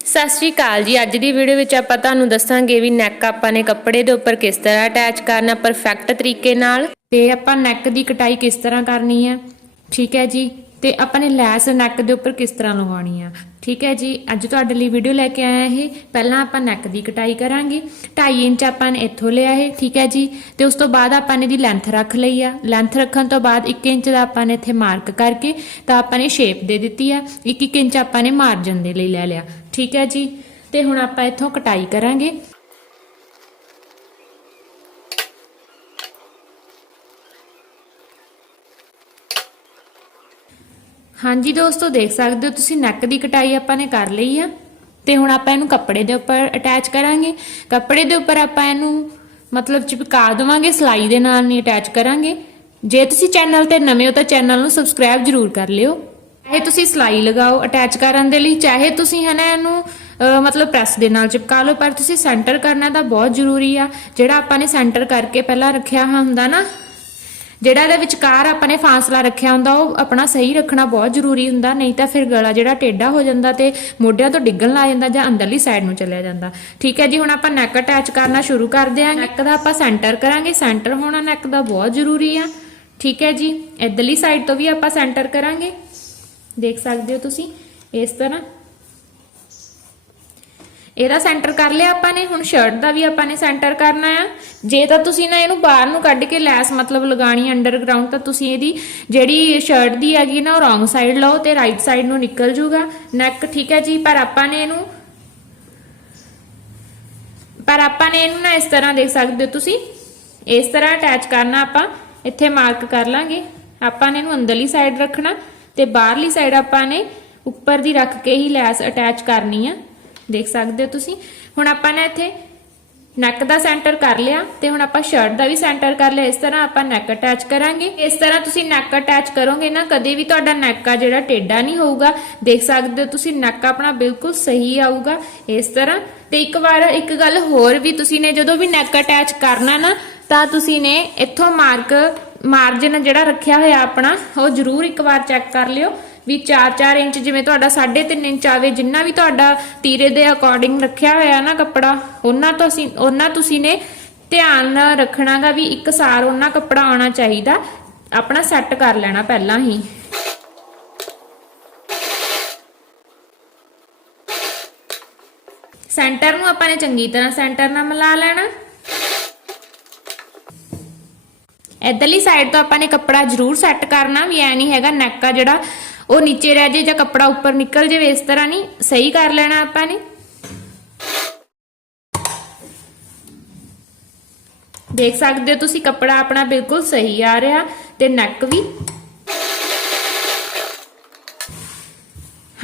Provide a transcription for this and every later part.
ਸਤਿ ਸ਼੍ਰੀ ਅਕਾਲ ਜੀ। ਅੱਜ ਦੀ ਵੀਡੀਓ ਵਿੱਚ ਆਪਾਂ ਤੁਹਾਨੂੰ ਦੱਸਾਂਗੇ ਵੀ ਨੈਕ ਆਪਾਂ ਨੇ ਕੱਪੜੇ ਦੇ ਉੱਪਰ ਕਿਸ ਤਰ੍ਹਾਂ ਅਟੈਚ ਕਰਨਾ ਪਰਫੈਕਟ ਤਰੀਕੇ ਨਾਲ ਤੇ ਆਪਾਂ ਨੈਕ ਦੀ ਕਟਾਈ ਕਿਸ ਤਰ੍ਹਾਂ ਕਰਨੀ ਹੈ। ਠੀਕ ਹੈ ਜੀ। ਤੇ ਆਪਾਂ ਨੇ ਲੈਸ ਨੈਕ ਦੇ ਉੱਪਰ ਕਿਸ ਤਰ੍ਹਾਂ ਲਗਾਉਣੀ ਆ? ਠੀਕ ਹੈ ਜੀ, ਅੱਜ ਤੁਹਾਡੇ ਲਈ ਵੀਡੀਓ ਲੈ ਕੇ ਆਇਆ ਇਹ। ਪਹਿਲਾਂ ਆਪਾਂ ਨੈਕ ਦੀ ਕਟਾਈ ਕਰਾਂਗੇ। 2.5 ਇੰਚ ਆਪਾਂ ਨੇ ਇੱਥੋਂ ਲਿਆ ਇਹ, ਠੀਕ ਹੈ ਜੀ। ਤੇ ਉਸ ਤੋਂ ਬਾਅਦ ਆਪਾਂ ਨੇ ਦੀ ਲੈਂਥ ਰੱਖ ਲਈ ਆ। ਲੈਂਥ ਰੱਖਣ ਤੋਂ ਬਾਅਦ 1 ਇੰਚ ਦਾ ਆਪਾਂ ਨੇ ਇੱਥੇ ਮਾਰਕ ਕਰਕੇ ਤਾਂ ਆਪਾਂ ਨੇ ਸ਼ੇਪ ਦੇ ਦਿੱਤੀ ਆ। 1-1 ਇੰਚ ਆਪਾਂ ਨੇ ਮਾਰਜਨ ਦੇ ਲਈ ਲੈ ਲਿਆ। ਠੀਕ ਹੈ ਜੀ। ਤੇ ਹੁਣ ਆਪਾਂ ਇੱਥੋਂ ਕਟਾਈ ਕਰਾਂਗੇ। ਹਾਂਜੀ ਦੋਸਤੋ, ਦੇਖ ਸਕਦੇ ਹੋ ਤੁਸੀਂ ਨੈਕ ਦੀ ਕਟਾਈ ਆਪਾਂ ਨੇ ਕਰ ਲਈ ਆ। ਤੇ ਹੁਣ ਆਪਾਂ ਇਹਨੂੰ ਕੱਪੜੇ ਦੇ ਉੱਪਰ ਅਟੈਚ ਕਰਾਂਗੇ। ਕੱਪੜੇ ਦੇ ਉੱਪਰ ਆਪਾਂ ਇਹਨੂੰ ਮਤਲਬ ਚਿਪਕਾ ਦੇਵਾਂਗੇ, ਸਲਾਈ ਦੇ ਨਾਲ ਨਹੀਂ ਅਟੈਚ ਕਰਾਂਗੇ। ਜੇ ਤੁਸੀਂ ਚੈਨਲ ਤੇ ਨਵੇਂ ਹੋ ਤਾਂ ਚੈਨਲ ਨੂੰ ਸਬਸਕ੍ਰਾਈਬ ਜ਼ਰੂਰ ਕਰ ਲਿਓ। ਚਾਹੇ ਤੁਸੀਂ ਸਲਾਈ ਲਗਾਓ ਅਟੈਚ ਕਰਨ ਦੇ ਲਈ, ਚਾਹੇ ਤੁਸੀਂ ਹਨਾ ਇਹਨੂੰ ਮਤਲਬ ਪ੍ਰੈਸ ਦੇ ਨਾਲ ਚਿਪਕਾ ਲਓ, ਪਰ ਤੁਸੀਂ ਸੈਂਟਰ ਕਰਨਾ ਤਾਂ ਬਹੁਤ ਜ਼ਰੂਰੀ ਆ। ਜਿਹੜਾ ਆਪਾਂ ਨੇ ਸੈਂਟਰ ਕਰਕੇ ਪਹਿਲਾਂ ਰੱਖਿਆ ਹੁੰਦਾ ਨਾ ਜਿਹੜਾ ਇਹਦੇ ਵਿਚਕਾਰ ਆਪਾਂ ਨੇ ਫਾਸਲਾ ਰੱਖਿਆ ਹੁੰਦਾ ਉਹ ਆਪਣਾ ਸਹੀ ਰੱਖਣਾ ਬਹੁਤ ਜ਼ਰੂਰੀ ਹੁੰਦਾ ਨਹੀਂ ਤਾਂ ਫਿਰ ਗਲਾ ਜਿਹੜਾ ਟੇਢਾ ਹੋ ਜਾਂਦਾ ਤੇ ਮੋਢਿਆਂ ਤੋਂ ਡਿੱਗਣ ਲੱਗ ਜਾਂਦਾ ਜਾਂ ਅੰਦਰਲੀ ਸਾਈਡ ਨੂੰ ਚਲਿਆ ਜਾਂਦਾ। ਠੀਕ ਹੈ ਜੀ ਹੁਣ ਆਪਾਂ ਨੈਕ ਅਟੈਚ ਕਰਨਾ ਸ਼ੁਰੂ ਕਰਦੇ ਹਾਂ ਨੈਕ ਦਾ ਆਪਾਂ ਸੈਂਟਰ ਕਰਾਂਗੇ ਸੈਂਟਰ ਹੋਣਾ ਨੈਕ ਦਾ ਬਹੁਤ ਜ਼ਰੂਰੀ ਆ। ਠੀਕ ਹੈ ਜੀ ਇਧਰਲੀ ਸਾਈਡ ਤੋਂ ਵੀ ਆਪਾਂ ਸੈਂਟਰ ਕਰਾਂਗੇ। ਦੇਖ ਸਕਦੇ ਹੋ ਤੁਸੀਂ ਇਸ ਤਰ੍ਹਾਂ। ਇਹਦਾ ਸੈਂਟਰ ਕਰ ਲਿਆ ਆਪਾਂ ਨੇ, ਹੁਣ ਸ਼ਰਟ ਦਾ ਵੀ ਆਪਾਂ ਨੇ ਸੈਂਟਰ ਕਰਨਾ ਆ। ਜੇ ਤਾਂ ਤੁਸੀਂ ਨਾ ਇਹਨੂੰ ਬਾਹਰ ਨੂੰ ਕੱਢ ਕੇ ਲੈਸ ਮਤਲਬ ਲਗਾਣੀ ਅੰਡਰਗਰਾਉਂਡ ਤਾਂ ਤੁਸੀਂ ਇਹਦੀ ਜਿਹੜੀ ਸ਼ਰਟ ਦੀ ਹੈਗੀ ਨਾ, ਉਹ ਰੋਂਗ ਸਾਈਡ ਲਓ ਤੇ ਰਾਈਟ ਸਾਈਡ ਨੂੰ ਨਿਕਲ ਜੂਗਾ ਨੈਕ ਠੀਕ ਹੈ ਜੀ, ਪਰ ਆਪਾਂ ਨੇ ਇਹਨੂੰ ਪਰ ਆਪਾਂ ਨੇ ਇਹਨੂੰ ਨਾ ਇਸ ਤਰ੍ਹਾਂ ਦੇਖ ਸਕਦੇ ਹੋ ਤੁਸੀਂ। ਇਸ ਤਰ੍ਹਾਂ ਅਟੈਚ ਕਰਨਾ ਆਪਾਂ। ਇੱਥੇ ਮਾਰਕ ਕਰ ਲਾਂਗੇ। ਆਪਾਂ ਨੇ ਇਹਨੂੰ ਅੰਦਰਲੀ ਸਾਈਡ ਰੱਖਣਾ ਤੇ ਬਾਹਰਲੀ ਸਾਈਡ ਆਪਾਂ ਨੇ ਉੱਪਰ ਦੀ ਰੱਖ ਕੇ ਹੀ ਲੈਸ ਅਟੈਚ ਕਰਨੀ ਆ। ਦੇਖ ਸਕਦੇ ਹੋ ਤੁਸੀਂ। ਹੁਣ ਆਪਾਂ ਨੇ ਇੱਥੇ ਨੈਕ ਦਾ ਸੈਂਟਰ ਕਰ ਲਿਆ ਤੇ ਹੁਣ ਆਪਾਂ ਸ਼ਰਟ ਦਾ ਵੀ ਸੈਂਟਰ ਕਰ ਲਿਆ। ਇਸ ਤਰ੍ਹਾਂ ਆਪਾਂ ਨੈਕ ਅਟੈਚ ਕਰਾਂਗੇ। ਇਸ ਤਰ੍ਹਾਂ ਤੁਸੀਂ ਨੈਕ ਅਟੈਚ ਕਰੋਗੇ ਨਾ, ਕਦੇ ਵੀ ਤੁਹਾਡਾ ਨੈਕ ਆ ਜਿਹੜਾ ਟੇਢਾ ਨਹੀਂ ਹੋਊਗਾ। ਦੇਖ ਸਕਦੇ ਹੋ ਤੁਸੀਂ ਨੈਕ ਆਪਣਾ ਬਿਲਕੁਲ ਸਹੀ ਆਊਗਾ। ਇਸ ਤਰ੍ਹਾਂ। ਤੇ ਇੱਕ ਵਾਰ, ਇੱਕ ਗੱਲ ਹੋਰ ਵੀ ਤੁਸੀਂ ਨੇ, ਜਦੋਂ ਵੀ ਨੈਕ ਅਟੈਚ ਕਰਨਾ ਨਾ, ਤਾਂ ਤੁਸੀਂ ਨੇ ਇੱਥੋਂ ਮਾਰਕ ਮਾਰਜਨ ਜਿਹੜਾ ਰੱਖਿਆ ਹੋਇਆ ਆਪਣਾ, ਉਹ ਜ਼ਰੂਰ ਇੱਕ ਵਾਰ ਚੈੱਕ ਕਰ ਲਿਓ। ਵੀ 4-4 ਇੰਚ ਜਿਵੇਂ ਤੁਹਾਡਾ 3.5 ਇੰਚ ਆਵੇ, ਜਿੰਨਾ ਵੀ ਤੁਹਾਡਾ ਤੀਰੇ ਦੇ ਅਕੋਰਡਿੰਗ ਰੱਖਿਆ ਹੋਇਆ ਨਾ ਕੱਪੜਾ, ਉਹਨਾਂ ਤੋਂ ਅਸੀਂ ਉਹਨਾਂ ਤੁਸੀਂ ਨੇ ਧਿਆਨ ਰੱਖਣਾਗਾ ਵੀ ਇੱਕ ਸਾਰ ਉਹਨਾਂ ਕੱਪੜਾ ਆਉਣਾ ਚਾਹੀਦਾ। ਆਪਣਾ ਸੈੱਟ ਕਰ ਲੈਣਾ ਪਹਿਲਾਂ ਹੀ। ਸੈਂਟਰ ਨੂੰ ਆਪਾਂ ਨੇ ਚੰਗੀ ਤਰ੍ਹਾਂ ਸੈਂਟਰ ਨਾਲ ਮਿਲਾ ਲੈਣਾ। ਇਧਰਲੀ ਸਾਈਡ ਤੋਂ ਆਪਾਂ ਨੇ ਕੱਪੜਾ ਜ਼ਰੂਰ ਸੈੱਟ ਕਰਨਾ, ਵੀ ਐ ਨਹੀਂ ਹੈਗਾ ਨੈਕ ਆ ਜਿਹੜਾ ਉਹ ਨੀਚੇ ਰਹਿ ਜੇ ਜਾਂ ਕੱਪੜਾ ਉੱਪਰ ਨਿਕਲ ਜਾਵੇ ਇਸ ਤਰ੍ਹਾਂ ਨਹੀਂ? ਸਹੀ ਕਰ ਲੈਣਾ ਆਪਾਂ ਨੇ। ਦੇਖ ਸਕਦੇ ਹੋ ਤੁਸੀਂ, ਕੱਪੜਾ ਆਪਣਾ ਬਿਲਕੁਲ ਸਹੀ ਆ ਰਿਹਾ ਤੇ ਨੈਕ ਵੀ।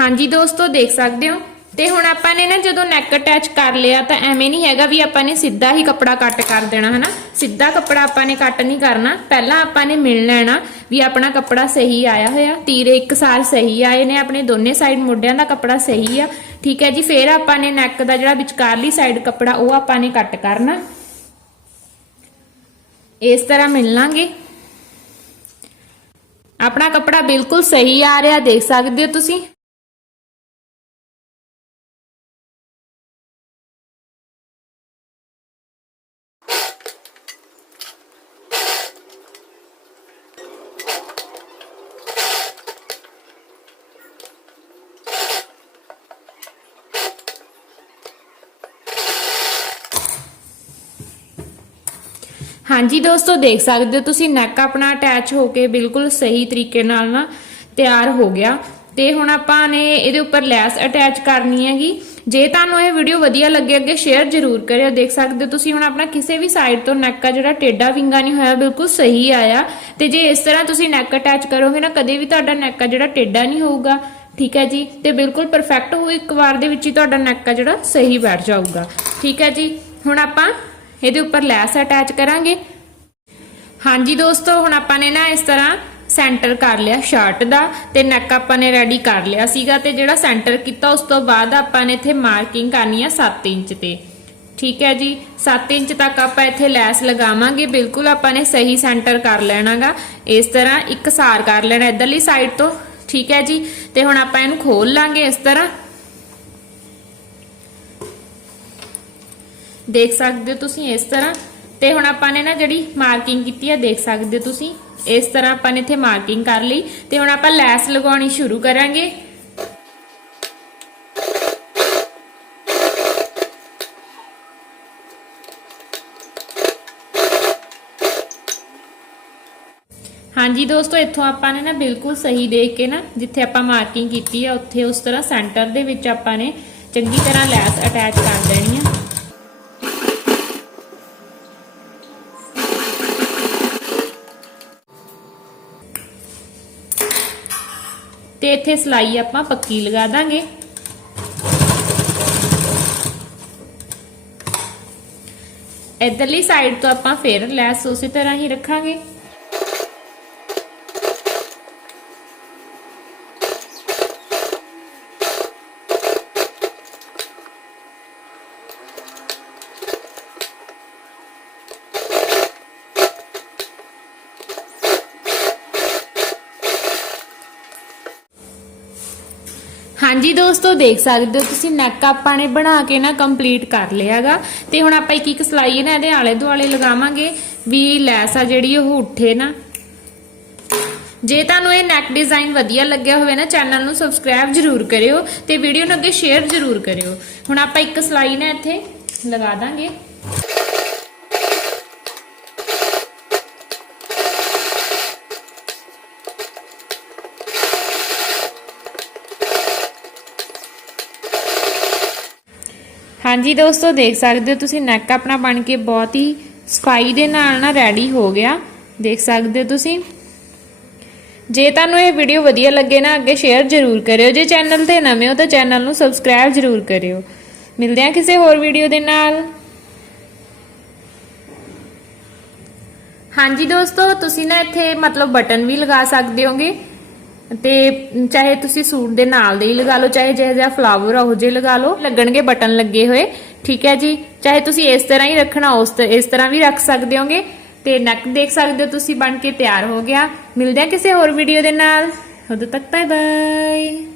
ਹਾਂਜੀ ਦੋਸਤੋ, ਦੇਖ ਸਕਦੇ ਹੋ। ਤੇ ਹੁਣ ਆਪਾਂ ਨੇ ਨਾ ਜਦੋਂ ਨੈਕ ਅਟੈਚ ਕਰ ਲਿਆ, ਤਾਂ ਐਵੇਂ ਨਹੀਂ ਹੈਗਾ ਵੀ ਆਪਾਂ ਨੇ ਸਿੱਧਾ ਹੀ ਕੱਪੜਾ ਕੱਟ ਕਰ ਦੇਣਾ, ਹਨਾ? ਸਿੱਧਾ ਕੱਪੜਾ ਆਪਾਂ ਨੇ ਕੱਟ ਨਹੀਂ ਕਰਨਾ। ਪਹਿਲਾਂ ਆਪਾਂ ਨੇ ਮਿਲ ਲੈਣਾ। ਵੀ ਆਪਣਾ ਕੱਪੜਾ ਸਹੀ ਆਇਆ ਹੋਇਆ, ਤੀਰੇ ਇੱਕਸਾਰ ਸਹੀ ਆਏ ਨੇ, ਆਪਣੇ ਦੋਨੇ ਸਾਈਡ ਮੋਢਿਆਂ ਦਾ ਕੱਪੜਾ ਸਹੀ ਆ। ਠੀਕ ਹੈ ਜੀ, ਫੇਰ ਆਪਾਂ ਨੇ ਨੈਕ ਦਾ ਜਿਹੜਾ ਵਿਚਕਾਰਲੀ ਸਾਈਡ ਕੱਪੜਾ, ਉਹ ਆਪਾਂ ਨੇ ਕੱਟ ਕਰਨਾ। ਇਸ ਤਰ੍ਹਾਂ ਮਿਲ ਲਾਂਗੇ। ਆਪਣਾ ਕੱਪੜਾ ਬਿਲਕੁਲ ਸਹੀ ਆ ਰਿਹਾ, ਦੇਖ ਸਕਦੇ ਹੋ ਤੁਸੀਂ। ਹਾਂਜੀ ਦੋਸਤੋ, ਦੇਖ ਸਕਦੇ ਹੋ ਤੁਸੀਂ ਨੈਕ ਆਪਣਾ ਅਟੈਚ ਹੋ ਕੇ ਬਿਲਕੁਲ ਸਹੀ ਤਰੀਕੇ ਨਾਲ ਨਾ ਤਿਆਰ ਹੋ ਗਿਆ। ਤੇ ਹੁਣ ਆਪਾਂ ਨੇ ਇਹਦੇ ਉੱਪਰ ਲੈਸ ਅਟੈਚ ਕਰਨੀ ਹੈਗੀ। ਜੇ ਤੁਹਾਨੂੰ ਇਹ ਵੀਡੀਓ ਵਧੀਆ ਲੱਗੇ, ਅੱਗੇ ਸ਼ੇਅਰ ਜ਼ਰੂਰ ਕਰਿਓ। ਦੇਖ ਸਕਦੇ ਹੋ ਤੁਸੀਂ, ਹੁਣ ਆਪਣਾ ਕਿਸੇ ਵੀ ਸਾਈਡ ਤੋਂ ਨੈਕ ਆ, ਜਿਹੜਾ ਟੇਡਾ ਵਿੰਗਾ ਨਹੀਂ ਹੋਇਆ, ਬਿਲਕੁਲ ਸਹੀ ਆਇਆ। ਤੇ ਜੇ ਇਸ ਤਰ੍ਹਾਂ ਤੁਸੀਂ ਨੈਕ ਅਟੈਚ ਕਰੋਗੇ ਨਾ, ਕਦੇ ਵੀ ਤੁਹਾਡਾ ਨੈਕ ਆ, ਜਿਹੜਾ ਟੇਡਾ ਨਹੀਂ ਹੋਊਗਾ, ਠੀਕ ਹੈ ਜੀ? ਤੇ ਬਿਲਕੁਲ ਪਰਫੈਕਟ ਹੋ ਇੱਕ ਵਾਰ ਦੇ ਵਿੱਚ ਹੀ ਤੁਹਾਡਾ ਨੈਕ ਆ, ਜਿਹੜਾ ਸਹੀ ਬੈਠ ਜਾਊਗਾ। ਠੀਕ ਹੈ ਜੀ? ਹੁਣ ਆਪਾਂ ਇਹਦੇ ਉੱਪਰ ਲੈਸ ਅਟੈਚ ਕਰਾਂਗੇ। ਹਾਂਜੀ ਦੋਸਤੋ, ਹੁਣ ਆਪਾਂ ਨੇ ਨਾ ਇਸ ਤਰ੍ਹਾਂ ਸੈਂਟਰ ਕਰ ਲਿਆ ਸ਼ਰਟ ਦਾ ਤੇ ਨੈਕ ਆਪਾਂ ਨੇ ਰੈਡੀ ਕਰ ਲਿਆ ਸੀਗਾ ਤੇ ਜਿਹੜਾ ਸੈਂਟਰ ਕੀਤਾ ਉਸ ਤੋਂ ਬਾਅਦ ਆਪਾਂ ਨੇ ਇੱਥੇ ਮਾਰਕਿੰਗ ਕਰਨੀ ਆ 7 ਇੰਚ ਤੇ। ਠੀਕ ਹੈ ਜੀ 7 ਇੰਚ ਤੱਕ ਆਪਾਂ ਇੱਥੇ ਲੈਸ ਲਗਾਵਾਂਗੇ, ਬਿਲਕੁਲ ਆਪਾਂ ਨੇ ਸਹੀ ਸੈਂਟਰ ਕਰ ਲੈਣਾਗਾ। ਇਸ ਤਰ੍ਹਾਂ ਇੱਕ ਸਾਰ ਕਰ ਲੈਣਾ ਇਧਰਲੀ ਸਾਈਡ ਤੋਂ। ਠੀਕ ਹੈ ਜੀ, ਤੇ ਹੁਣ ਆਪਾਂ ਇਹਨੂੰ ਖੋਲ ਲਾਂਗੇ ਇਸ ਤਰ੍ਹਾਂ। ਦੇਖ ਸਕਦੇ ਹੋ ਤੁਸੀਂ ਇਸ ਤਰ੍ਹਾਂ। ਤੇ ਹੁਣ ਆਪਾਂ ਨੇ ਨਾ ਜਿਹੜੀ ਮਾਰਕਿੰਗ ਕੀਤੀ ਆ, ਦੇਖ ਸਕਦੇ ਹੋ ਤੁਸੀਂ। ਇਸ ਤਰ੍ਹਾਂ ਆਪਾਂ ਨੇ ਇੱਥੇ ਮਾਰਕਿੰਗ ਕਰ ਲਈ। ਤੇ ਹੁਣ ਆਪਾਂ ਲੈਸ ਲਗਾਉਣੀ ਸ਼ੁਰੂ ਕਰਾਂਗੇ। ਹਾਂਜੀ ਦੋਸਤੋ, ਇੱਥੋਂ ਆਪਾਂ ਨੇ ਨਾ ਬਿਲਕੁਲ ਸਹੀ ਦੇਖ ਕੇ ਨਾ ਜਿੱਥੇ ਆਪਾਂ ਮਾਰਕਿੰਗ ਕੀਤੀ ਆ, ਉੱਥੇ ਉਸ ਤਰ੍ਹਾਂ ਸੈਂਟਰ ਦੇ ਵਿੱਚ ਆਪਾਂ ਨੇ ਚੰਗੀ ਤਰ੍ਹਾਂ ਲੈਸ ਅਟੈਚ ਕਰ ਦੇਣੀ ਆ। ਤੇ ਇੱਥੇ ਸਲਾਈ ਆਪਾਂ ਪੱਕੀ ਲਗਾ ਦਾਂਗੇ। ਇਧਰਲੀ ਸਾਈਡ ਤੋਂ ਆਪਾਂ ਫੇਰ ਲੈਸ ਉਸੇ ਤਰ੍ਹਾਂ ਹੀ ਰੱਖਾਂਗੇ। ਹਾਂਜੀ ਦੋਸਤੋ, ਦੇਖ ਸਕਦੇ ਹੋ ਤੁਸੀਂ ਨੈਕ ਆਪਾਂ ਨੇ ਬਣਾ ਕੇ ਨਾ ਕੰਪਲੀਟ ਕਰ ਲਿਆਗਾ। ਤੇ ਹੁਣ ਆਪਾਂ ਇੱਕ ਇੱਕ ਸਲਾਈ ਨਾ ਇਹਦੇ ਆਲੇ ਦੁਆਲੇ ਲਗਾਵਾਂਗੇ। ਵੀ ਲੈਸ ਆ ਜਿਹੜੀ, ਉਹ ਉੱਠੇ ਨਾ। ਜੇ ਤੁਹਾਨੂੰ ਇਹ ਨੈਕ ਡਿਜ਼ਾਈਨ ਵਧੀਆ ਲੱਗਿਆ ਹੋਵੇ ਨਾ ਚੈਨਲ ਨੂੰ ਸਬਸਕ੍ਰਾਈਬ ਜਰੂਰ ਕਰਿਓ ਤੇ ਵੀਡੀਓ ਨੂੰ ਅੱਗੇ ਸ਼ੇਅਰ ਜਰੂਰ ਕਰਿਓ। ਹੁਣ ਆਪਾਂ ਇੱਕ ਸਲਾਈ ਨਾ ਇੱਥੇ ਲਗਾ ਦਾਂਗੇ। ਹਾਂਜੀ ਦੋਸਤੋ, ਦੇਖ ਸਕਦੇ ਹੋ ਤੁਸੀਂ ਨੈਕ ਆਪਣਾ ਬਣ ਕੇ ਬਹੁਤ ਹੀ ਸਫ਼ਾਈ ਦੇ ਨਾਲ ਨਾ ਰੈਡੀ ਹੋ ਗਿਆ। ਦੇਖ ਸਕਦੇ ਹੋ ਤੁਸੀਂ। ਜੇ ਤੁਹਾਨੂੰ ਇਹ ਵੀਡੀਓ ਵਧੀਆ ਲੱਗੇ ਨਾ, ਅੱਗੇ ਸ਼ੇਅਰ ਜ਼ਰੂਰ ਕਰਿਓ। ਜੇ ਚੈਨਲ ਤੇ ਨਵੇਂ ਹੋ ਤਾਂ ਚੈਨਲ ਨੂੰ ਸਬਸਕ੍ਰਾਈਬ ਜ਼ਰੂਰ ਕਰਿਓ। ਮਿਲਦੇ ਹਾਂ ਕਿਸੇ ਹੋਰ ਵੀਡੀਓ ਦੇ ਨਾਲ। ਹਾਂਜੀ ਦੋਸਤੋ, ਤੁਸੀਂ ਨਾ ਇੱਥੇ ਮਤਲਬ ਬਟਨ ਵੀ ਲਗਾ ਸਕਦੇ ਹੋਗੇ। ਤੇ ਚਾਹੇ ਤੁਸੀਂ ਸੂਟ ਦੇ ਨਾਲ ਦੇ ਹੀ ਲਗਾ ਲਓ, ਚਾਹੇ ਜਿਹੋ ਜਿਹਾ ਫਲਾਵਰ ਆ, ਉਹ ਜੇ ਲਗਾ ਲਓ। ਲੱਗਣਗੇ ਬਟਨ ਲੱਗੇ ਹੋਏ। ਠੀਕ ਹੈ ਜੀ? ਚਾਹੇ ਤੁਸੀਂ ਇਸ ਤਰ੍ਹਾਂ ਹੀ ਰੱਖਣਾ, ਉਸ ਇਸ ਤਰ੍ਹਾਂ ਵੀ ਰੱਖ ਸਕਦੇ ਹੋਗੇ। ਤੇ ਨੈਕ ਦੇਖ ਸਕਦੇ ਹੋ ਤੁਸੀਂ ਬਣ ਕੇ ਤਿਆਰ ਹੋ ਗਿਆ। ਮਿਲਦੇ ਹਾਂ ਕਿਸੇ ਹੋਰ ਵੀਡੀਓ ਦੇ ਨਾਲ। ਉਦੋਂ ਤੱਕ ਬਾਏ ਬਾਏ